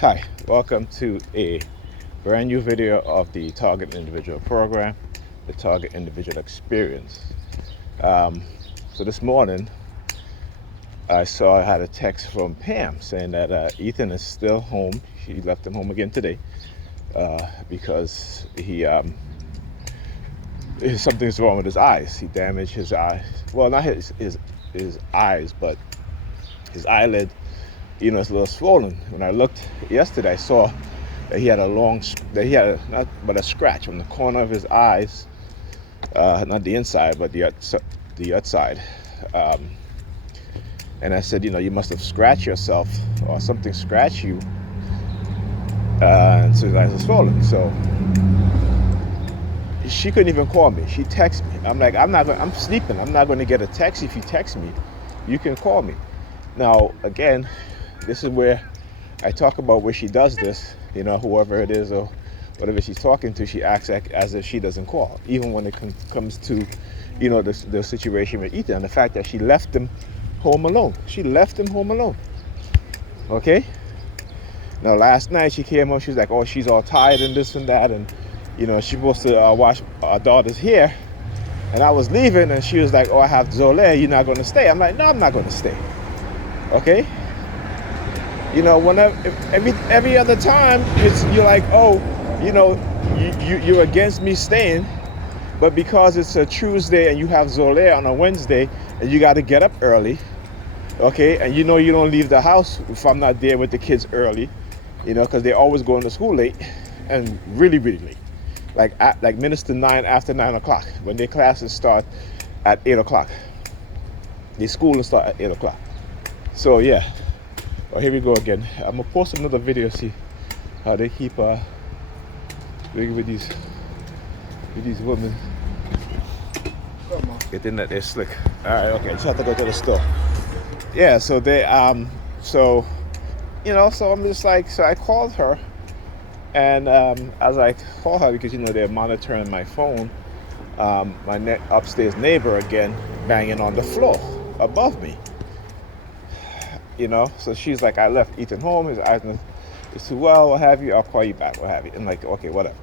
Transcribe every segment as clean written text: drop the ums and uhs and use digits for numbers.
Hi, welcome to a brand new video of the Target Individual Program, the Target Individual Experience. So this morning, I had a text from Pam saying that Ethan is still home. She left him home again today because something's wrong with his eyes. He damaged his eyes. Well, not his eyes, but his eyelid. It's a little swollen. When I looked yesterday, I saw that he had not but a scratch on the corner of his eyes, not the inside, but the outside. And I said, you must have scratched yourself or something scratched you, and so his eyes are swollen. So she couldn't even call me. She texted me. I'm like, I'm sleeping. I'm not going to get a text. If you text me, you can call me. Now, again, this is where I talk about where she does this, whoever it is or whatever she's talking to, she acts as if she doesn't call. Even when it comes to, the situation with Ethan, and the fact that she left him home alone. She left him home alone. Okay? Now, last night she came home, she was like, oh, she's all tired and this and that, and, she's supposed to wash our daughter's hair. And I was leaving, and she was like, oh, I have Zolé, you're not going to stay. I'm like, no, I'm not going to stay. Okay? Whenever every other time, you're like, oh, you're against me staying, but because it's a Tuesday and you have Zolé on a Wednesday and you got to get up early, okay, and you don't leave the house if I'm not there with the kids early, because they're always going to school late and really, really late, like minutes to 9 after 9 o'clock when their classes start at 8 o'clock. The school will start at 8 o'clock. So yeah. Well, here we go again. I'm gonna post another video, see how they keep doing with these women. Getting that they're slick. Alright, okay, just have to go to the store. Yeah, so they so I'm just like, so I called her, and as I call her, because they're monitoring my phone, my upstairs neighbor again banging on the floor above me. So she's like, I left Ethan home, his eyes is too well, what have you, I'll call you back, what have you. I'm like, okay, whatever.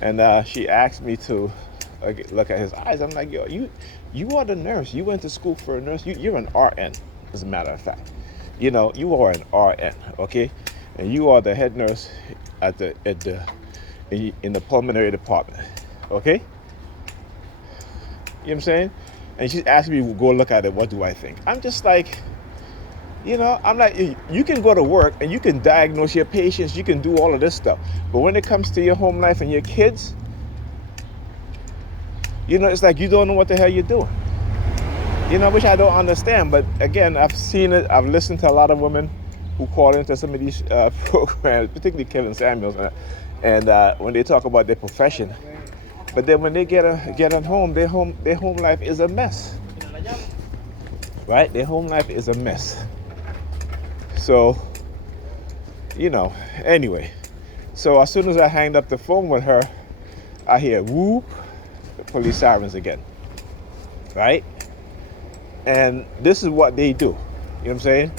And she asked me to look at his eyes. I'm like, yo, you are the nurse. You went to school for a nurse. You're an RN, as a matter of fact. You are an RN, okay? And you are the head nurse in the pulmonary department, okay? You know what I'm saying? And she's asking me to go look at it. What do I think? I'm just like, I'm like, you can go to work and you can diagnose your patients. You can do all of this stuff. But when it comes to your home life and your kids, it's like you don't know what the hell you're doing. Which I don't understand. But again, I've seen it. I've listened to a lot of women who call into some of these programs, particularly Kevin Samuels, and when they talk about their profession. But then when they get on home, their home life is a mess, right? Their home life is a mess. So, anyway. So as soon as I hanged up the phone with her, I hear whoop, the police sirens again, right? And this is what they do. You know what I'm saying?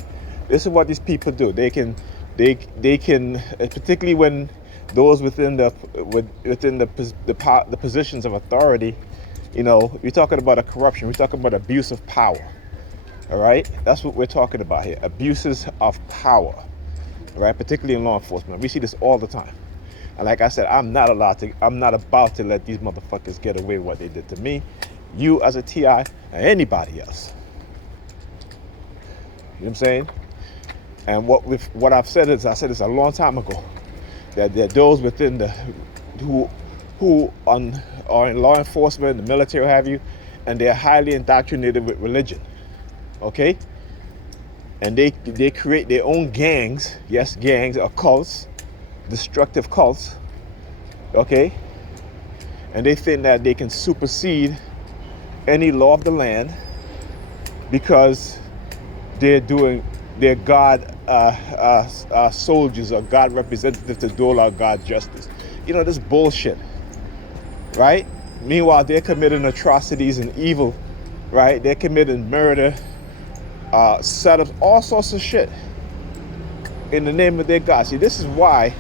This is what these people do. They can, particularly when those within the positions of authority, we're talking about a corruption. We're talking about abuse of power. All right, that's what we're talking about here. Abuses of power, right? Particularly in law enforcement, we see this all the time. And like I said, I'm not about to let these motherfuckers get away with what they did to me, you as a TI, and anybody else. You know what I'm saying? And what I've said is, I said this a long time ago, that there are those within who are in law enforcement, the military, what have you, and they're highly indoctrinated with religion, okay? And they create their own gangs, yes, gangs or cults, destructive cults, okay? And they think that they can supersede any law of the land because they're God soldiers or God representatives to dole out God's justice. This bullshit, right? Meanwhile, they're committing atrocities and evil, right? They're committing murder, set up all sorts of shit in the name of their God. See, this is why,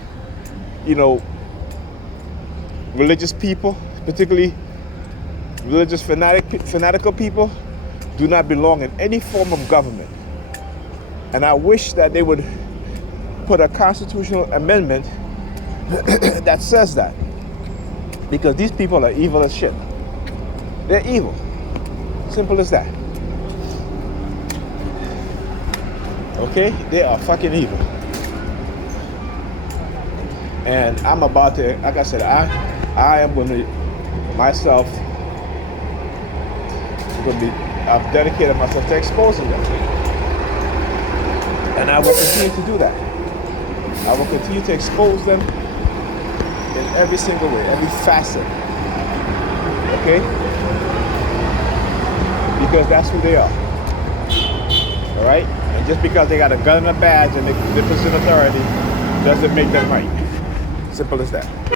religious people, particularly religious fanatical people, do not belong in any form of government. And I wish that they would put a constitutional amendment that says that. Because these people are evil as shit. They're evil. Simple as that. Okay? They are fucking evil. And I'm about to, like I said, I am going to, myself, I've dedicated myself to exposing them. And I will continue to do that. I will continue to expose them in every single way, every facet. Okay? Because that's who they are. All right? And just because they got a gun and a badge and they possess authority doesn't make them right. Simple as that.